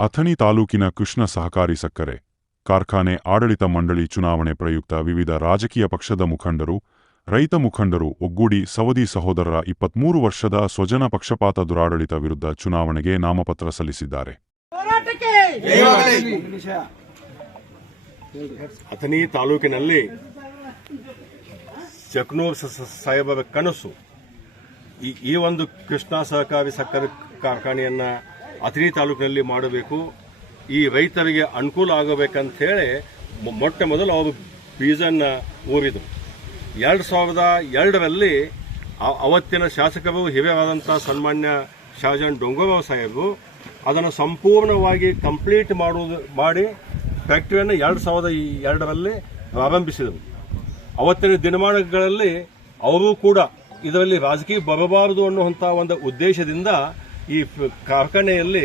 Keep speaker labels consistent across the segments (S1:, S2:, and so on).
S1: ಅಥಣಿ ತಾಲೂಕಿನ ಕೃಷ್ಣ ಸಹಕಾರಿ ಸಕ್ಕರೆ ಕಾರ್ಖಾನೆ ಆಡಳಿತ ಮಂಡಳಿ ಚುನಾವಣೆ ಪ್ರಯುಕ್ತ ವಿವಿಧ ರಾಜಕೀಯ ಪಕ್ಷದ ಮುಖಂಡರು ರೈತ ಮುಖಂಡರು ಒಗ್ಗೂಡಿ ಸವದಿ ಸಹೋದರರ ಇಪ್ಪತ್ಮೂರು ವರ್ಷದ ಸ್ವಜನ ಪಕ್ಷಪಾತ ದುರಾಡಳಿತ ವಿರುದ್ಧ ಚುನಾವಣೆಗೆ ನಾಮಪತ್ರ ಸಲ್ಲಿಸಿದ್ದಾರೆ.
S2: ಅಥಣಿ ತಾಲೂಕಿನಲ್ಲಿ ಚಕ್ನೂರ್ ಸಾಹೇಬ ಸಾಹೇಬರ ಕನಸು ಈ ಒಂದು ಕೃಷ್ಣ ಸಹಕಾರಿ ಸಕ್ಕರೆ ಕಾರ್ಖಾನೆಯನ್ನ ಅಥಣಿ ತಾಲೂಕಿನಲ್ಲಿ ಮಾಡಬೇಕು. ಈ ರೈತರಿಗೆ ಅನುಕೂಲ ಆಗಬೇಕಂತ ಹೇಳಿ ಮೊಟ್ಟ ಮೊದಲು ಅವರು ಬೀಜನ್ನ ಊರಿದರು. ಎರಡು ಸಾವಿರದ ಎರಡರಲ್ಲಿ ಅವತ್ತಿನ ಶಾಸಕರು ಹಿರಿಯರಾದಂಥ ಸನ್ಮಾನ್ಯ ಶಹಜಾನ್ ಡೊಂಗೋರಾವ್ ಸಾಹೇಬರು ಅದನ್ನು ಸಂಪೂರ್ಣವಾಗಿ ಕಂಪ್ಲೀಟ್ ಮಾಡುವುದು, ಮಾಡಿ ಫ್ಯಾಕ್ಟ್ರಿಯನ್ನು ಎರಡು ಸಾವಿರದ ಎರಡರಲ್ಲಿ ಪ್ರಾರಂಭಿಸಿದರು. ಅವತ್ತಿನ ದಿನಮಾನಗಳಲ್ಲಿ ಅವರು ಕೂಡ ಇದರಲ್ಲಿ ರಾಜಕೀಯ ಬರಬಾರದು ಅನ್ನುವಂಥ ಒಂದು ಉದ್ದೇಶದಿಂದ ಈ ಕಾರ್ಖಾನೆಯಲ್ಲಿ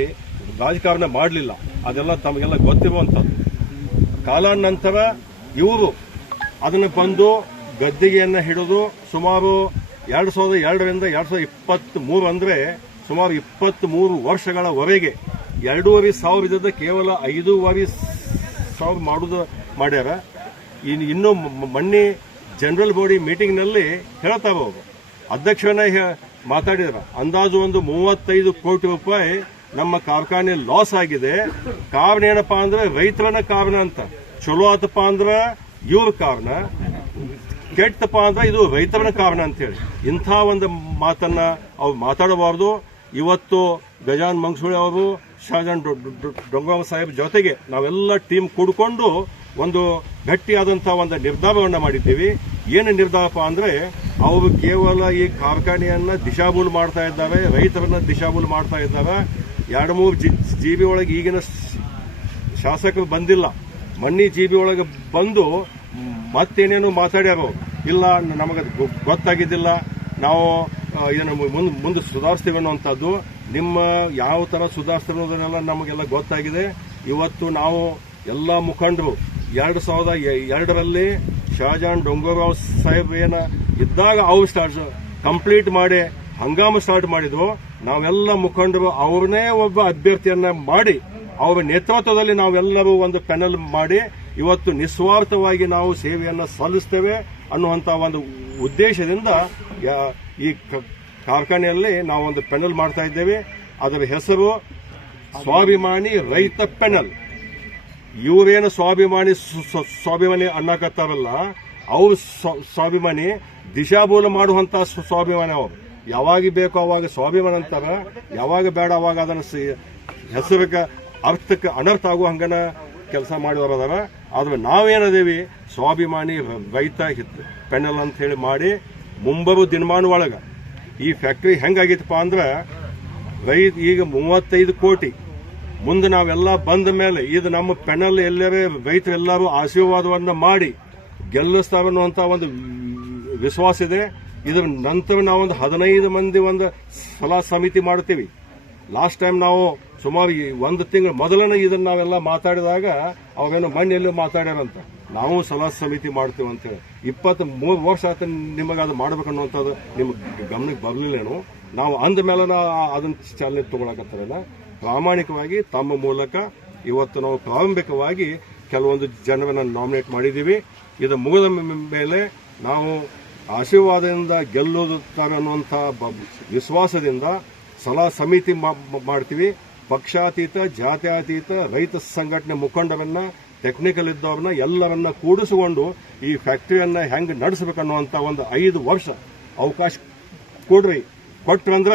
S2: ರಾಜಕಾರಣ ಮಾಡಲಿಲ್ಲ. ಅದೆಲ್ಲ ತಮಗೆಲ್ಲ ಗೊತ್ತಿರುವಂಥದ್ದು. ಕಾಲಾನಂತರ ಇವರು ಅದನ್ನು ಬಂದು ಗದ್ದಿಗೆಯನ್ನು ಹಿಡಿದು ಸುಮಾರು ಎರಡು ಸಾವಿರದ ಎರಡರಿಂದ ಎರಡು ಸಾವಿರದ ಇಪ್ಪತ್ತ್ ಮೂರು ಅಂದರೆ ಸುಮಾರು ಇಪ್ಪತ್ತ್ ಮೂರು ವರ್ಷಗಳವರೆಗೆ ಎರಡೂವರೆ ಸಾವಿರದ ಕೇವಲ ಐದೂವರೆ ಸಾವಿರ ಮಾಡುದು ಮಾಡ್ಯಾರ. ಇನ್ನು ಇನ್ನೂ ಮೊನ್ನೆ ಜನರಲ್ ಬಾಡಿ ಮೀಟಿಂಗ್ನಲ್ಲಿ ಹೇಳ್ತಾರೆ ಅವರು. ಅಧ್ಯಕ್ಷನ ಮಾತಾಡಿದ್ರ. ಅಂದಾಜು ಒಂದು ಮೂವತ್ತೈದು ಕೋಟಿ ರೂಪಾಯಿ ನಮ್ಮ ಕಾರ್ಖಾನೆ ಲಾಸ್ ಆಗಿದೆ. ಕಾರಣ ಏನಪ್ಪಾ ಅಂದ್ರೆ ರೈತರನ್ನ ಕಾರಣ ಅಂತ. ಚಲೋ ಆತಪ್ಪ ಅಂದ್ರೆ ಇವ್ರ ಕಾರಣ. ಕೆಟ್ಟಪ್ಪ ಅಂದ್ರೆ ಇದು ರೈತರನ್ನ ಕಾರಣ ಅಂತೇಳಿ. ಇಂಥ ಒಂದು ಮಾತನ್ನ ಅವ್ರು ಮಾತಾಡಬಾರ್ದು. ಇವತ್ತು ಗಜಾನ್ ಮಂಗಸೂಳಿ ಅವರು ಶಹಜಾನ್ ಡೊಂಗಾಮ ಸಾಹೇಬ್ ಜೊತೆಗೆ ನಾವೆಲ್ಲ ಟೀಮ್ ಕೂಡ್ಕೊಂಡು ಒಂದು ಗಟ್ಟಿಯಾದಂಥ ಒಂದು ನಿರ್ಧಾರವನ್ನು ಮಾಡಿದ್ದೀವಿ. ಏನು ನಿರ್ಧಾರಪ್ಪ ಅಂದ್ರೆ ಅವರು ಕೇವಲ ಈ ಕಾರ್ಖಾನೆಯನ್ನು ದಿಶಾಬೂಲ್ ಮಾಡ್ತಾ ಇದ್ದಾವೆ, ರೈತರನ್ನ ದಿಶಾಬೂಲ್ ಮಾಡ್ತಾ ಇದ್ದಾವೆ. ಎರಡು ಮೂರು ಜಿ ಬಿ ಒಳಗೆ ಈಗಿನ ಶಾಸಕರು ಬಂದಿಲ್ಲ. ಮಣ್ಣಿ ಜಿ ಬಿ ಒಳಗೆ ಬಂದು ಮತ್ತೇನೇನು ಮಾತಾಡ್ಯಾರು. ಇಲ್ಲ ನಮಗೆ ಗೊತ್ತಾಗಿದ್ದಿಲ್ಲ. ನಾವು ಇದನ್ನು ಮುಂದೆ ಮುಂದೆ ಸುಧಾರಿಸ್ತೀವಿ ಅನ್ನುವಂಥದ್ದು. ನಿಮ್ಮ ಯಾವ ಥರ ಸುಧಾರಿಸ್ತೀವಿ ಅನ್ನೋದನ್ನೆಲ್ಲ ನಮಗೆಲ್ಲ ಗೊತ್ತಾಗಿದೆ. ಇವತ್ತು ನಾವು ಎಲ್ಲ ಮುಖಂಡರು, ಎರಡು ಸಾವಿರದ ಎರಡರಲ್ಲಿ ಶಹಜಾನ್ ಡೊಂಗೋರಾವ್ ಸಾಹೇಬ್ ಏನ ಇದ್ದಾಗ ಅವು ಸ್ಟಾರ್ಟ್ ಕಂಪ್ಲೀಟ್ ಮಾಡಿ, ಹಂಗಾಮ ಸ್ಟಾರ್ಟ್ ಮಾಡಿದ್ವು. ನಾವೆಲ್ಲ ಮುಖಂಡರು, ಅವ್ರನ್ನೇ ಒಬ್ಬ ಅಭ್ಯರ್ಥಿಯನ್ನ ಮಾಡಿ, ಅವರ ನೇತೃತ್ವದಲ್ಲಿ ನಾವೆಲ್ಲರೂ ಒಂದು ಪ್ಯಾನಲ್ ಮಾಡಿ, ಇವತ್ತು ನಿಸ್ವಾರ್ಥವಾಗಿ ನಾವು ಸೇವೆಯನ್ನು ಸಲ್ಲಿಸ್ತೇವೆ ಅನ್ನುವಂತ ಒಂದು ಉದ್ದೇಶದಿಂದ ಈ ಕಾರ್ಖಾನೆಯಲ್ಲಿ ನಾವು ಒಂದು ಪ್ಯಾನಲ್ ಮಾಡ್ತಾ ಇದ್ದೇವೆ. ಅದರ ಹೆಸರು ಸ್ವಾಭಿಮಾನಿ ರೈತ ಪೆನಲ್ ಇವರೇನು ಸ್ವಾಭಿಮಾನಿ ಸ್ವ- ಸ್ವ- ಸ್ವಾಭಿಮಾನಿ ಅನ್ನಕತ್ತಾರಲ್ಲ ಅವ್ರು ಸ್ವ- ಸ್ವಾಭಿಮಾನಿ, ದಿಶಾಬೂಲ ಮಾಡುವಂತ ಸ್ವ- ಸ್ವಾಭಿಮಾನಿ ಅವರು. ಯಾವಾಗ ಬೇಕೋ ಅವಾಗ ಸ್ವಾಭಿಮಾನ ಅಂತಾರ. ಯಾವಾಗ ಬೇಡ ಅವಾಗ ಅದನ್ನು ಸಿ- ಹೆಸರಿಗೆ ಅರ್ಥಕ್ಕೆ ಅನರ್ಥ ಆಗುವ ಹಂಗನ ಕೆಲಸ ಮಾಡಿದವರದಾರ ಆದ್ರೆ ನಾವೇನದೇವಿ, ಸ್ವಾಭಿಮಾನಿ ರೈತ ಪೆನಲ್ ಅಂತ ಹೇಳಿ ಮಾಡಿ ಮುಂಬರು ದಿನಮಾನ ಒಳಗೆ ಈ ಫ್ಯಾಕ್ಟ್ರಿ ಹೆಂಗಾಗಿತ್ತಪ್ಪ ಅಂದ್ರೆ ರೈತ ಈಗ ಮೂವತ್ತೈದು ಕೋಟಿ. ಮುಂದೆ ನಾವೆಲ್ಲ ಬಂದ ಮೇಲೆ ಇದು ನಮ್ಮ ಪೆನಲ್ ಎಲ್ಲರೇ ರೈತರೆಲ್ಲರೂ ಆಶೀರ್ವಾದವನ್ನು ಮಾಡಿ ಗೆಲ್ಲಿಸ್ತಾವೆ ಅನ್ನುವಂತ ಒಂದು ವಿಶ್ವಾಸ ಇದೆ. ಇದರ ನಂತರ ನಾವೊಂದು ಹದಿನೈದು ಮಂದಿ ಒಂದು ಸಲಹಾ ಸಮಿತಿ ಮಾಡ್ತೀವಿ ಲಾಸ್ಟ್ ಟೈಮ್ ನಾವು ಸುಮಾರು ಒಂದು ತಿಂಗಳು ಮೊದಲನೇ ಇದನ್ನು ನಾವೆಲ್ಲ ಮಾತಾಡಿದಾಗ ಅವೇನೋ ಮಣ್ಣೆಲ್ಲೂ ಮಾತಾಡ್ಯಾರಂತ. ನಾವು ಸಲಹಾ ಸಮಿತಿ ಮಾಡ್ತೀವಿ ಅಂತೇಳಿ ಇಪ್ಪತ್ತು ಮೂರು ವರ್ಷ ಆಯ್ತು ನಿಮಗೆ ಅದು ಮಾಡ್ಬೇಕನ್ನುವಂಥದ್ದು ನಿಮ್ಗೆ ಗಮನಕ್ಕೆ ಬರಲಿಲ್ಲೇನು ನಾವು ಅಂದ ಮೇಲೆ ಅದನ್ನ ಚಾಲನೆ ತಗೊಳಕತ್ತಾರಲ್ಲ. ಪ್ರಾಮಾಣಿಕವಾಗಿ ತಮ್ಮ ಮೂಲಕ ಇವತ್ತು ನಾವು ಪ್ರಾರಂಭಿಕವಾಗಿ ಕೆಲವೊಂದು ಜನರನ್ನು ನಾಮಿನೇಟ್ ಮಾಡಿದ್ದೀವಿ. ಇದು ಮುಗಿದ ಮೇಲೆ ನಾವು ಆಶೀರ್ವಾದದಿಂದ ಗೆಲ್ಲುತ್ತಾರೆ ಅನ್ನುವಂಥ ವಿಶ್ವಾಸದಿಂದ ಸಲಹಾ ಸಮಿತಿ ಮಾಡ್ತೀವಿ. ಪಕ್ಷಾತೀತ, ಜಾತ್ಯಾತೀತ, ರೈತ ಸಂಘಟನೆ ಮುಖಂಡರನ್ನ ಟೆಕ್ನಿಕಲ್ ಇದ್ದವ್ರನ್ನ ಎಲ್ಲರನ್ನ ಕೂಡಿಸಿಕೊಂಡು ಈ ಫ್ಯಾಕ್ಟರಿಯನ್ನ ಹೆಂಗ್ ನಡೆಸಬೇಕನ್ನುವಂತ ಒಂದು ಐದು ವರ್ಷ ಅವಕಾಶ ಕೊಡ್ರಿ. ಕೊಟ್ರಂದ್ರೆ